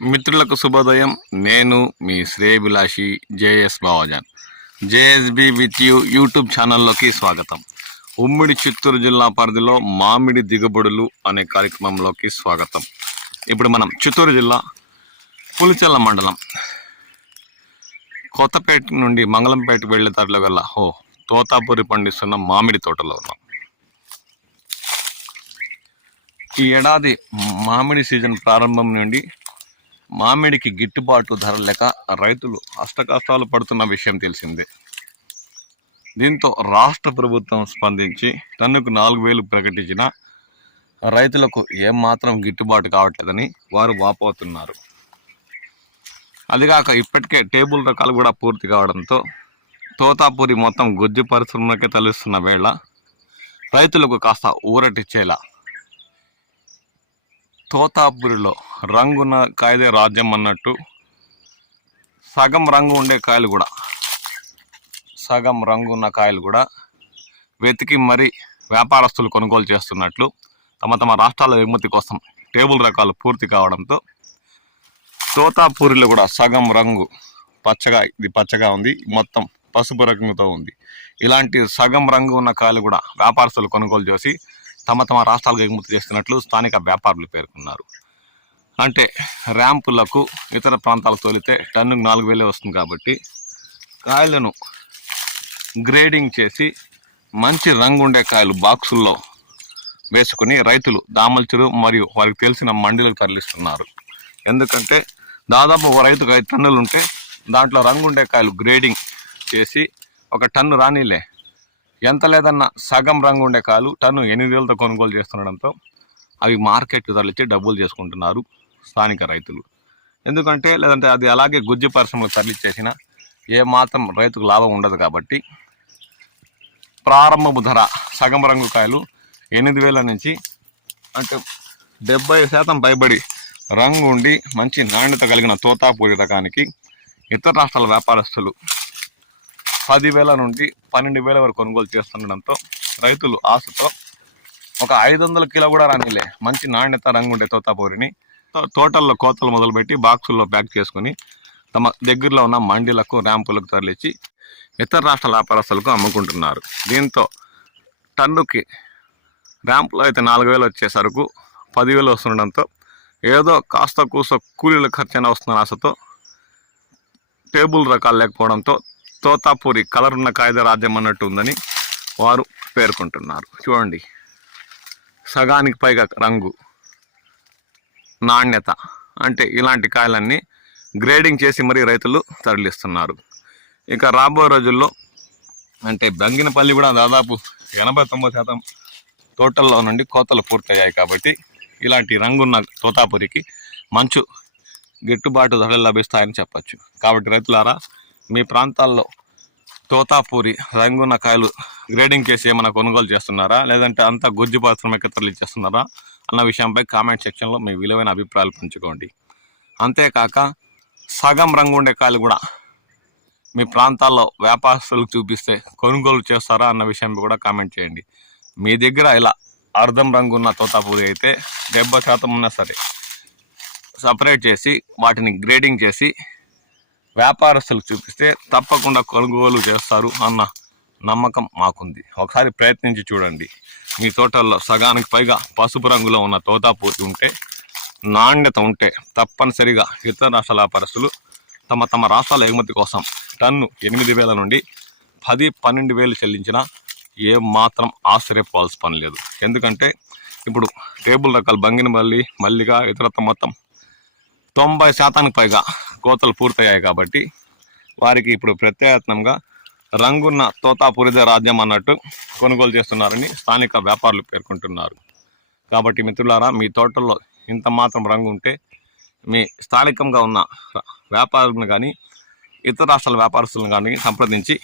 మిత్రులకు శుభోదయం. నేను మీ శ్రేయభిలాషి JS Bavajan. JSB with you YouTube ఛానల్లోకి స్వాగతం. ఉమ్మడి చిత్తూరు జిల్లా పరిధిలో మామిడి దిగుబడులు అనే కార్యక్రమంలోకి స్వాగతం. ఇప్పుడు మనం చిత్తూరు జిల్లా పులిచెల్ల మండలం కొత్తపేట నుండి మంగళంపేటకు వెళ్ళే దారిలో గల తోతాపూరి పండిస్తున్న మామిడి తోటలో ఉన్నాం. ఈ ఏడాది మామిడి సీజన్ ప్రారంభం నుండి మామిడికి గిట్టుబాటు ధర లేక రైతులు అష్టకష్టాలు పడుతున్న విషయం తెలిసిందే. దీంతో రాష్ట్ర ప్రభుత్వం స్పందించి టన్నుకు 4,000 ప్రకటించిన రైతులకు ఏమాత్రం గిట్టుబాటు కావట్లేదని వారు వాపోతున్నారు. అదిగాక ఇప్పటికే టేబుల్ రకాలు కూడా పూర్తి కావడంతో తోతాపూరి మొత్తం గుజ్జు పరిశ్రమకే తలెస్తున్న వేళ రైతులకు కాస్త ఊరటిచ్చేలా తోతాపూరిలో రంగున్న కాయదే రాజ్యం అన్నట్టు సగం రంగు ఉండే కాయలు కూడా సగం రంగున్న కాయలు కూడా వెతికి మరీ వ్యాపారస్తులు కొనుగోలు చేస్తున్నట్లు తమ రాష్ట్రాల ఎగుమతి కోసం టేబుల్ రకాలు పూర్తి కావడంతో తోతాపూరిలో కూడా సగం రంగు పచ్చగా ఉంది, మొత్తం పసుపు రంగుతో ఉంది. ఇలాంటి సగం రంగు ఉన్న కాయలు కూడా వ్యాపారస్తులు కొనుగోలు చేసి తమ రాష్ట్రాలకు ఎగుమతి చేస్తున్నట్లు స్థానిక వ్యాపారులు పేర్కొన్నారు. అంటే ర్యాంపులకు ఇతర ప్రాంతాలకు తోలితే టన్నుకు 4,000 వస్తుంది కాబట్టి కాయలను గ్రేడింగ్ చేసి మంచి రంగు ఉండే కాయలు బాక్సుల్లో వేసుకుని రైతులు దామల్చురు మరియు వారికి తెలిసిన మండీలకు తరలిస్తున్నారు. ఎందుకంటే దాదాపు ఒక రైతుకు 5 టన్నులు ఉంటే దాంట్లో రంగు ఉండే కాయలు గ్రేడింగ్ చేసి ఒక టన్ను రానిలే ఎంత లేదన్నా సగం రంగు ఉండే కాయలు టన్ను 8,000తో కొనుగోలు చేస్తుండడంతో అవి మార్కెట్కి తరలించి డబ్బులు చేసుకుంటున్నారు స్థానిక రైతులు. ఎందుకంటే లేదంటే అది అలాగే గుజ్జు పరిశ్రమకు తరలించేసిన ఏమాత్రం రైతుకు లాభం ఉండదు కాబట్టి ప్రారంభపు ధర సగం రంగు కాయలు 8,000 నుంచి అంటే 70% పైబడి రంగు ఉండి మంచి నాణ్యత కలిగిన తోతాపూరి రకానికి ఇతర రాష్ట్రాల వ్యాపారస్తులు 10,000 నుండి 12,000 వరకు కొనుగోలు చేస్తుండడంతో రైతులు ఆశతో ఒక 500 కిలో కూడా రానిలే మంచి నాణ్యత రంగు ఉండే తోతాపూరిని తోటల్లో కోతలు మొదలుపెట్టి బాక్సుల్లో ప్యాక్ చేసుకుని తమ దగ్గరలో ఉన్న మండీలకు ర్యాంపులకు తరలించి ఇతర రాష్ట్రాల వ్యాపారస్తులకు అమ్ముకుంటున్నారు. దీంతో టన్నుకి ర్యాంపులో అయితే 4,000 వచ్చే సరుకు 10,000 వస్తుండడంతో ఏదో కాస్త కూస్త కూలీల ఖర్చైనా వస్తున్న ఆశతో టేబుల్ రకాలు లేకపోవడంతో తోతాపూరి కలర్ ఉన్న కాయద రాజ్యం అన్నట్టు ఉందని వారు పేర్కొంటున్నారు. చూడండి, సగానికి పైగా రంగు నాణ్యత అంటే ఇలాంటి కాయలన్నీ గ్రేడింగ్ చేసి మరీ రైతులు తరలిస్తున్నారు. ఇక రాబోయే రోజుల్లో అంటే బంగినపల్లి కూడా దాదాపు 89% తోటల్లో నుండి కోతలు పూర్తయ్యాయి కాబట్టి ఇలాంటి రంగున్న తోతాపూరికి మంచు గిట్టుబాటు ధరలు లభిస్తాయని చెప్పచ్చు. కాబట్టి రైతులారా, మీ ప్రాంతాల్లో తోతాపూరి రంగున్న కాయలు గ్రేడింగ్ చేసి ఏమైనా కొనుగోలు చేస్తున్నారా, లేదంటే అంతా గుజ్జు పరిశ్రమకి తరలించేస్తున్నారా అన్న విషయంపై కామెంట్ సెక్షన్లో మీ విలువైన అభిప్రాయాలు పంచుకోండి. అంతేకాక సగం రంగు ఉండే కాయలు కూడా మీ ప్రాంతాల్లో వ్యాపారస్తులకు చూపిస్తే కొనుగోలు చేస్తారా అన్న విషయంపై కూడా కామెంట్ చేయండి. మీ దగ్గర ఇలా అర్ధం రంగు ఉన్న తోతాపూరి అయితే 70% ఉన్నా సరే సపరేట్ చేసి వాటిని గ్రేడింగ్ చేసి వ్యాపారస్తులకు చూపిస్తే తప్పకుండా కొనుగోలు చేస్తారు అన్న నమ్మకం మాకుంది. ఒకసారి ప్రయత్నించి చూడండి. మీ తోటల్లో సగానికి పైగా పసుపు రంగులో ఉన్న తోతాపూరి ఉంటే, నాణ్యత ఉంటే తప్పనిసరిగా ఇతర రాష్ట్రాల వ్యాపారస్తులు తమ రాష్ట్రాల ఎగుమతి కోసం టన్ను 8,000 నుండి 10-12,000 చెల్లించినా ఏమాత్రం ఆశ్చర్యపోవాల్సిన పని లేదు. ఎందుకంటే ఇప్పుడు టేబుల్ రకాలు బంగినపల్లి, మల్లిక, ఇతరత్వ మొత్తం 90% పైగా కోతలు పూర్తయ్యాయి కాబట్టి వారికి ఇప్పుడు ప్రత్యేకంగా రంగున్న తోతాపూరిదే రాజ్యం అన్నట్టు కొనుగోలు చేస్తున్నారని స్థానిక వ్యాపారులు పేర్కొంటున్నారు. కాబట్టి మిత్రులారా, మీ తోటల్లో ఇంత మాత్రం రంగు ఉంటే మీ స్థానికంగా ఉన్న వ్యాపారులను కానీ ఇతర రాష్ట్రాల వ్యాపారస్తులను కానీ సంప్రదించి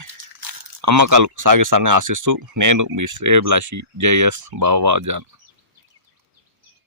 అమ్మకాలు సాగిస్తారని ఆశిస్తూ నేను మీ శ్రేయభిలాషి జేఎస్ బావాజాన్.